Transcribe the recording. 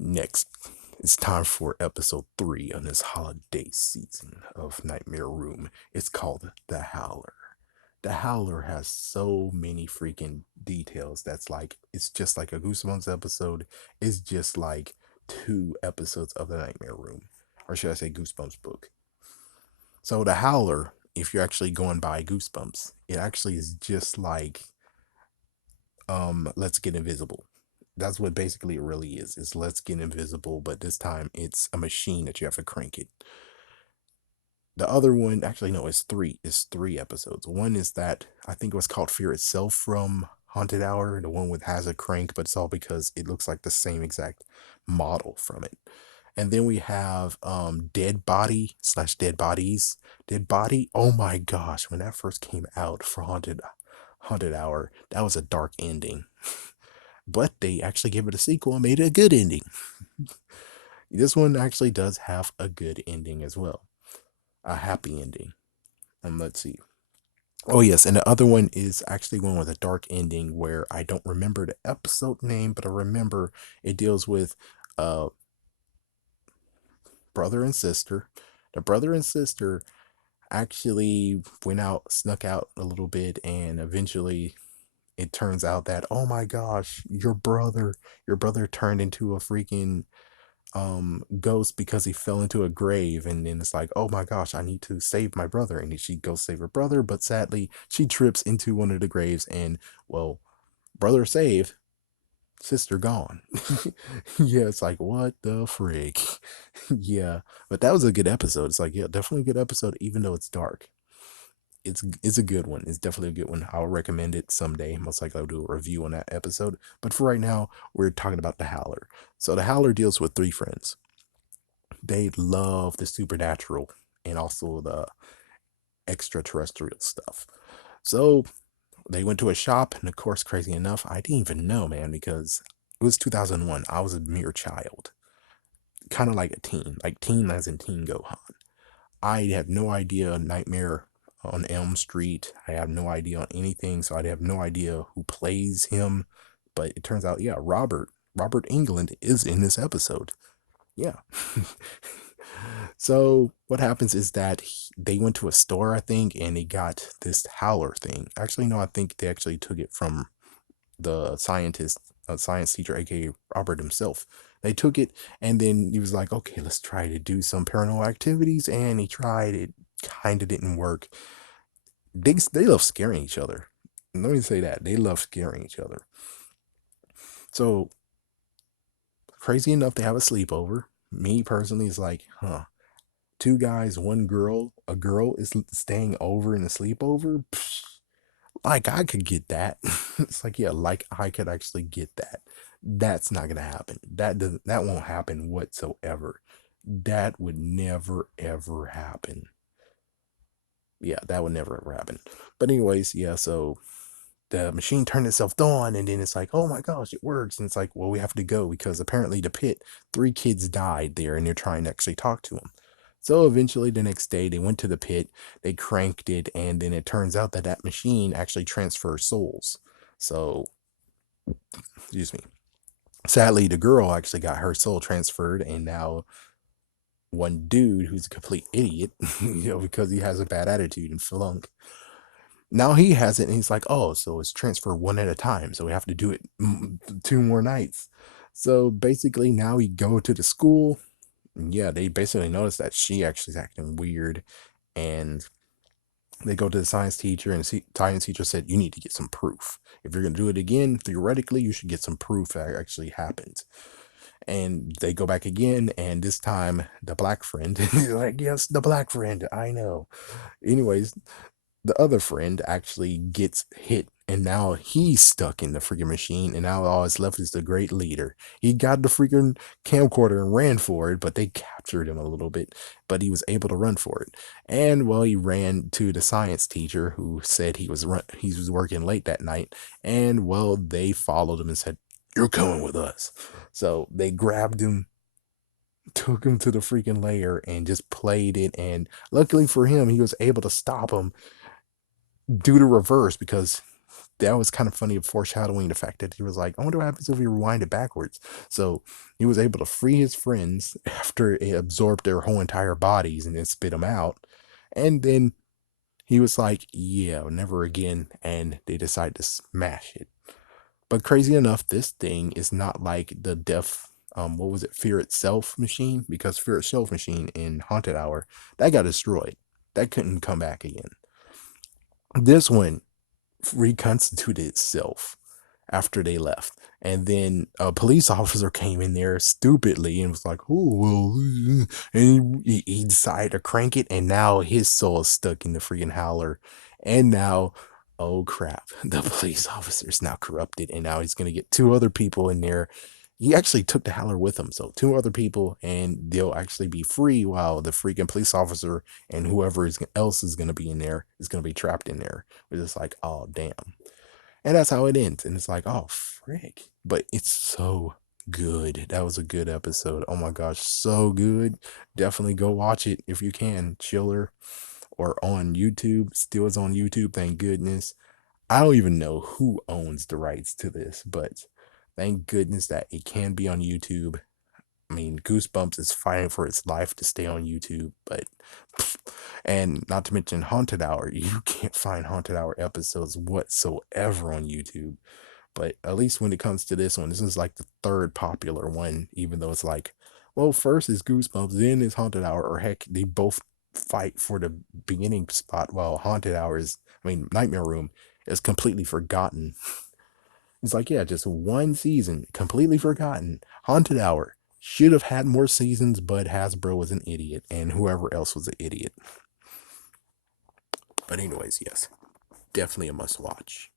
Next, it's time for episode 3 on this holiday season of Nightmare Room. It's called The Howler. The Howler has so many freaking details that's like, it's just like a Goosebumps episode. It's just like 2 episodes of The Nightmare Room. Or should I say Goosebumps book. So, The Howler, if you're actually going by Goosebumps, it actually is just like Let's Get Invisible. That's what basically it really is. It's Let's Get Invisible, but this time it's a machine that you have to crank it. The other one, actually no, it's three. It's 3 episodes. One is that I think it was called Fear Itself from Haunted Hour. The one with has a crank, but it's all because it looks like the same exact model from it. And then we have Dead Body slash Dead Bodies. Dead Body. Oh my gosh, when that first came out for Haunted Hour, that was a dark ending. But they actually gave it a sequel and made it a good ending. This one actually does have a good ending as well, a happy ending. And let's see. Oh yes, and the other one is actually one with a dark ending where I don't remember the episode name, but I remember it deals with uh brother and sister. The brother and sister actually went out, snuck out a little bit, and eventually it turns out that, oh my gosh, your brother turned into a freaking ghost because he fell into a grave. And then it's like, oh my gosh, I need to save my brother. And she goes save her brother, but sadly she trips into one of the graves, and well, brother saved, sister gone. Yeah, it's like, what the frick. Yeah, but that was a good episode. It's like, yeah, definitely a good episode, even though it's dark. It's a good one. It's definitely a good one. I'll recommend it someday. Most likely I'll do a review on that episode. But for right now, we're talking about the Howler. So the Howler deals with 3 friends. They love the supernatural and also the extraterrestrial stuff. So they went to a shop, and of course, crazy enough, I didn't even know, man, because it was 2001. I was a mere child, kind of like a teen, like teen as in Teen Gohan. I had no idea Nightmare on Elm Street. I have no idea on anything, so I have no idea who plays him. But it turns out, yeah, Robert England is in this episode. Yeah. So what happens is that they went to a store, I think, and they got this Howler thing. Actually, no, I think they actually took it from the science teacher, aka Robert himself. They took it, and then he was like, okay, let's try to do some paranormal activities. And he tried it, kind of didn't work. They love scaring each other. Let me say that. They love scaring each other. So, crazy enough, they have a sleepover. Me personally is like, huh, 2 guys, 1 girl. A girl is staying over in a sleepover. Psh, like I could get that. It's like, yeah, like I could actually get that. That's not gonna happen. That won't happen whatsoever. That would never ever happen. Yeah, that would never ever happen. But anyways, yeah, so the machine turned itself on, and then it's like, oh my gosh, it works. And it's like, well, we have to go because apparently the pit, 3 kids died there, and they're trying to actually talk to them. So eventually the next day they went to the pit, they cranked it, and then it turns out that that machine actually transfers souls. So, excuse me. Sadly, the girl actually got her soul transferred, and now one dude who's a complete idiot, because he has a bad attitude and flunk. Now he has it, and he's like, oh, so it's transfer one at a time. So we have to do it 2 more nights. So basically, now we go to the school. And yeah, they basically notice that she actually is acting weird, and they go to the science teacher, and the science teacher said, you need to get some proof. If you're going to do it again, theoretically, you should get some proof that it actually happened. And they go back again, and this time the black friend is like, yes, the black friend, I know. Anyways, the other friend actually gets hit, and now he's stuck in the freaking machine, and now all that's left is the great leader. He got the freaking camcorder and ran for it, but they captured him a little bit, but he was able to run for it. And well, he ran to the science teacher, who said he was working late that night, and well, they followed him and said, you're coming with us. So they grabbed him, took him to the freaking lair, and just played it. And luckily for him, he was able to stop him, do the reverse, because that was kind of funny of foreshadowing the fact that he was like, I wonder what happens if we rewind it backwards. So he was able to free his friends after it absorbed their whole entire bodies and then spit them out. And then he was like, yeah, never again. And they decided to smash it. But crazy enough, this thing is not like the death, what was it, Fear Itself machine? Because Fear Itself machine in Haunted Hour, that got destroyed. That couldn't come back again. This one reconstituted itself after they left. And then a police officer came in there stupidly and was like, oh, well, and he decided to crank it. And now his soul is stuck in the freaking howler. And now, oh crap, the police officer is now corrupted. And now he's going to get two other people in there. He actually took the howler with him. So two other people, and they'll actually be free while the freaking police officer and whoever else is going to be in there is going to be trapped in there. It's just like, oh, damn. And that's how it ends. And it's like, oh, frick. But it's so good. That was a good episode. Oh my gosh, so good. Definitely go watch it if you can. Chiller or on YouTube. Still is on YouTube, thank goodness. I don't even know who owns the rights to this, but thank goodness that it can be on YouTube. I mean, Goosebumps is fighting for its life to stay on YouTube, but and not to mention Haunted Hour, you can't find Haunted Hour episodes whatsoever on YouTube. But at least when it comes to this one, this is like the third popular one, even though it's like, well, first is Goosebumps, then is Haunted Hour, or heck, they both fight for the beginning spot while Nightmare Room is completely forgotten. It's like, yeah, just one season, completely forgotten. Haunted Hour should have had more seasons, but Hasbro was an idiot, and whoever else was an idiot. But anyways, yes, definitely a must watch.